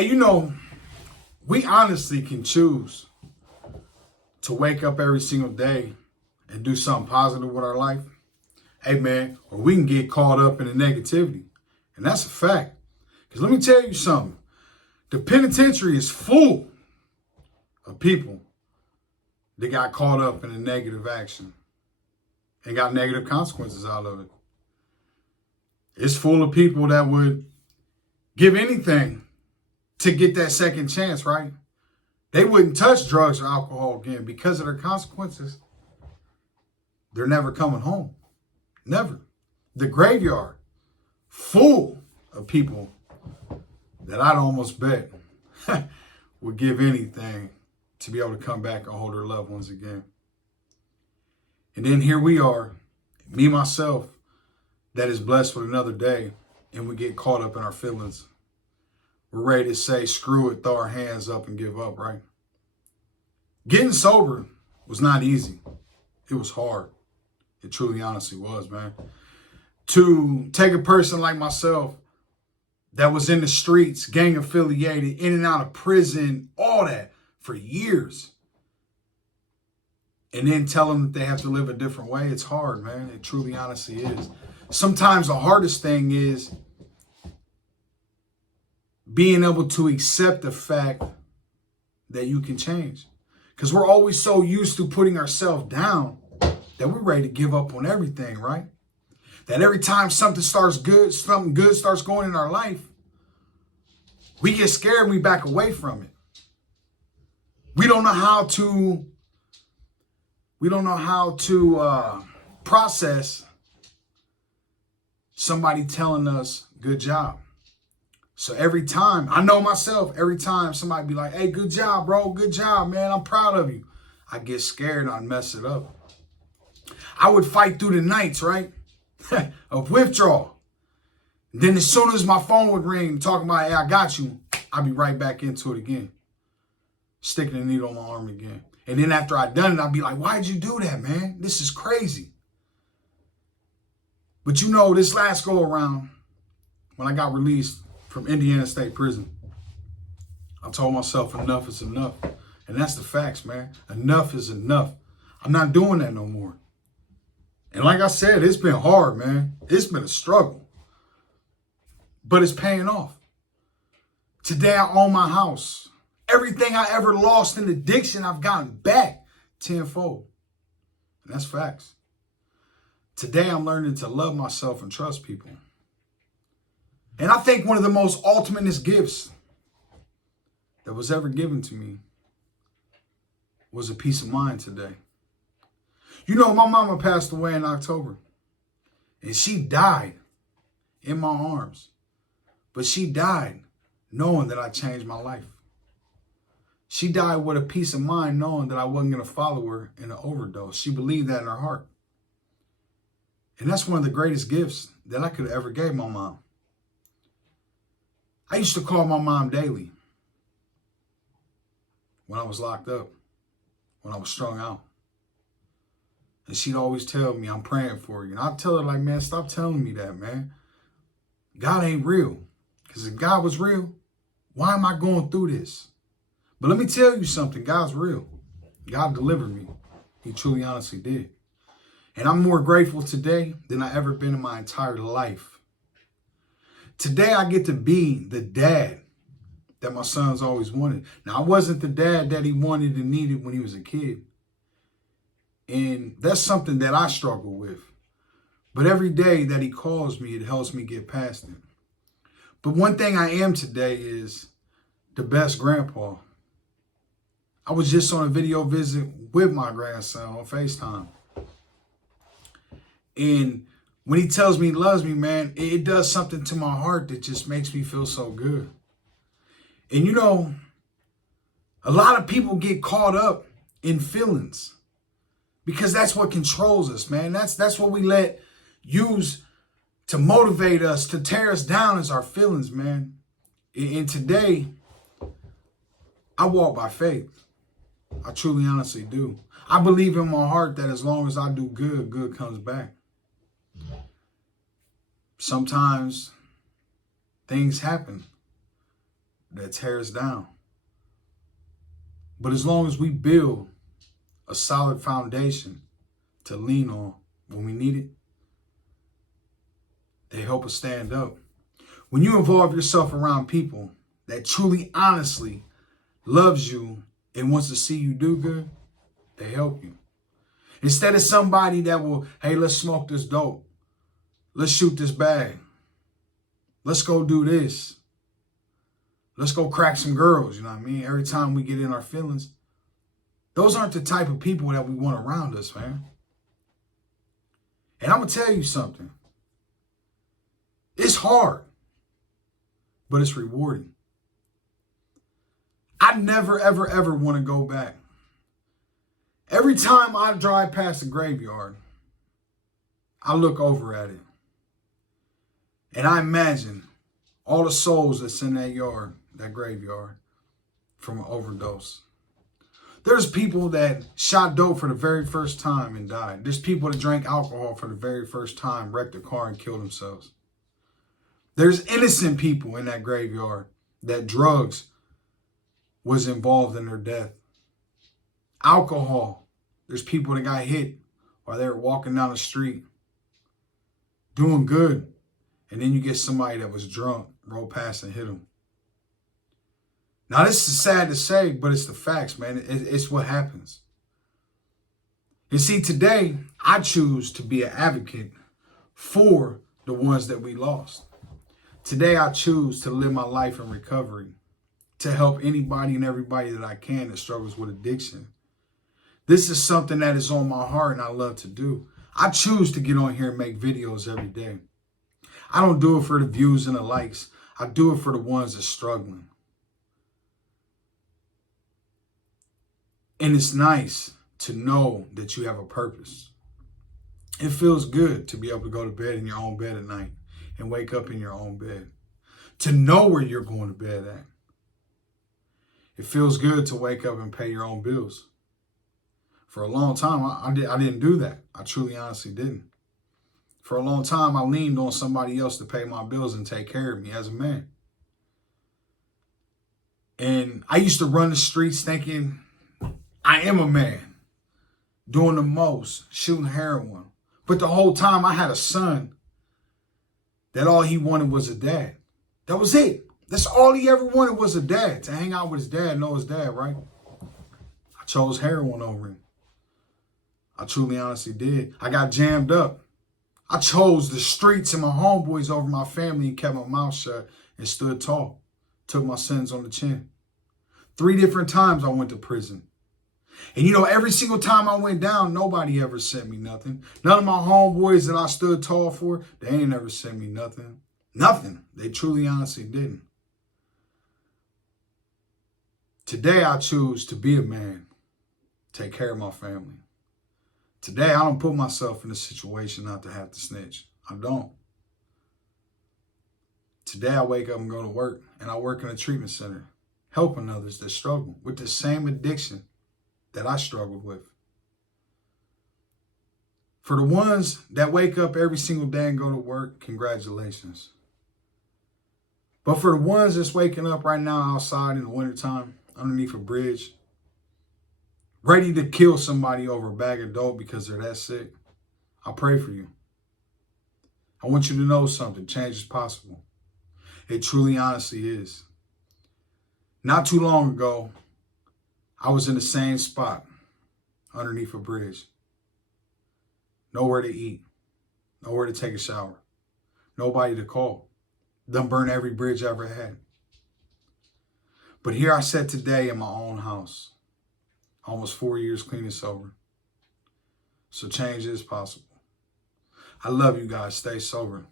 Hey, we honestly can choose to wake up every single day and do something positive with our life. Hey, man, or we can get caught up in the negativity. And that's a fact. Because let me tell you something. The penitentiary is full of people that got caught up in a negative action and got negative consequences out of it. It's full of people that would give anything to get that second chance, right? They wouldn't touch drugs or alcohol again because of their consequences. They're never coming home. Never. The graveyard, full of people that I'd almost bet would give anything to be able to come back and hold their loved ones again. And then here we are, me, myself, that is blessed with another day, and we get caught up in our feelings. We're ready to say, screw it, throw our hands up and give up, right? Getting sober was not easy. It was hard. It truly, honestly was, man. To take a person like myself that was in the streets, gang affiliated, in and out of prison, all that for years, and then tell them that they have to live a different way, it's hard, man. It truly, honestly is. Sometimes the hardest thing is being able to accept the fact that you can change. Because we're always so used to putting ourselves down that we're ready to give up on everything, right? That every time something good starts going in our life, we get scared and we back away from it. We don't know how to process somebody telling us good job. So every time, I know myself, every time somebody be like, hey, good job, bro. Good job, man. I'm proud of you. I get scared and I mess it up. I would fight through the nights, right? Of withdrawal. Then as soon as my phone would ring talking about, hey, I got you, I'd be right back into it again. Sticking the needle on my arm again. And then after I'd done it, I'd be like, why'd you do that, man? This is crazy. But this last go around, when I got released from Indiana State Prison, I told myself enough is enough. And that's the facts, man. Enough is enough. I'm not doing that no more. And like I said, it's been hard, man. It's been a struggle. But it's paying off. Today I own my house. Everything I ever lost in addiction, I've gotten back tenfold. And that's facts. Today I'm learning to love myself and trust people. And I think one of the most ultimate gifts that was ever given to me was a peace of mind today. My mama passed away in October. And she died in my arms. But she died knowing that I changed my life. She died with a peace of mind knowing that I wasn't going to follow her in an overdose. She believed that in her heart. And that's one of the greatest gifts that I could have ever gave my mom. I used to call my mom daily when I was locked up, when I was strung out. And she'd always tell me, I'm praying for you. And I'd tell her, like, man, stop telling me that, man. God ain't real. Because if God was real, why am I going through this? But let me tell you something. God's real. God delivered me. He truly, honestly did. And I'm more grateful today than I ever been in my entire life. Today, I get to be the dad that my sons always wanted. Now, I wasn't the dad that he wanted and needed when he was a kid. And that's something that I struggle with. But every day that he calls me, it helps me get past it. But one thing I am today is the best grandpa. I was just on a video visit with my grandson on FaceTime. And when he tells me he loves me, man, it does something to my heart that just makes me feel so good. And a lot of people get caught up in feelings because that's what controls us, man. That's what we let use to motivate us, to tear us down is our feelings, man. And today, I walk by faith. I truly, honestly do. I believe in my heart that as long as I do good, good comes back. Sometimes things happen that tear us down. But as long as we build a solid foundation to lean on when we need it, they help us stand up. When you involve yourself around people that truly, honestly loves you and wants to see you do good, they help you. Instead of somebody that will, hey, let's smoke this dope. Let's shoot this bag. Let's go do this. Let's go crack some girls, you know what I mean? Every time we get in our feelings. Those aren't the type of people that we want around us, man. And I'm going to tell you something. It's hard, but it's rewarding. I never, ever, ever want to go back. Every time I drive past a graveyard, I look over at it. And I imagine all the souls that's in that yard, that graveyard, from an overdose. There's people that shot dope for the very first time and died. There's people that drank alcohol for the very first time, wrecked a car and killed themselves. There's innocent people in that graveyard that drugs was involved in their death. Alcohol. There's people that got hit while they were walking down the street, doing good. And then you get somebody that was drunk, roll past and hit them. Now, this is sad to say, but it's the facts, man. It's what happens. You see, today, I choose to be an advocate for the ones that we lost. Today, I choose to live my life in recovery, to help anybody and everybody that I can that struggles with addiction. This is something that is on my heart and I love to do. I choose to get on here and make videos every day. I don't do it for the views and the likes. I do it for the ones that's struggling. And it's nice to know that you have a purpose. It feels good to be able to go to bed in your own bed at night and wake up in your own bed. To know where you're going to bed at. It feels good to wake up and pay your own bills. For a long time, I didn't do that. I truly, honestly didn't. For a long time, I leaned on somebody else to pay my bills and take care of me as a man. And I used to run the streets thinking, I am a man, doing the most, shooting heroin. But the whole time I had a son that all he wanted was a dad. That was it. That's all he ever wanted was a dad, to hang out with his dad, know his dad, right? I chose heroin over him. I truly, honestly did. I got jammed up. I chose the streets and my homeboys over my family and kept my mouth shut and stood tall. Took my sins on the chin. 3 different times I went to prison. And you know, every single time I went down, nobody ever sent me nothing. None of my homeboys that I stood tall for, they ain't ever sent me nothing. Nothing. They truly, honestly didn't. Today, I choose to be a man, take care of my family. Today, I don't put myself in a situation not to have to snitch. I don't. Today, I wake up and go to work, and I work in a treatment center, helping others that struggle with the same addiction that I struggled with. For the ones that wake up every single day and go to work, congratulations. But for the ones that's waking up right now outside in the wintertime, underneath a bridge, ready to kill somebody over a bag of dope because they're that sick, I pray for you. I want you to know something. Change is possible. It truly, honestly is. Not too long ago, I was in the same spot, underneath a bridge. Nowhere to eat. Nowhere to take a shower. Nobody to call. Done burned every bridge I ever had. But here I sat today in my own house. Almost 4 years clean and sober. So change is possible. I love you guys. Stay sober.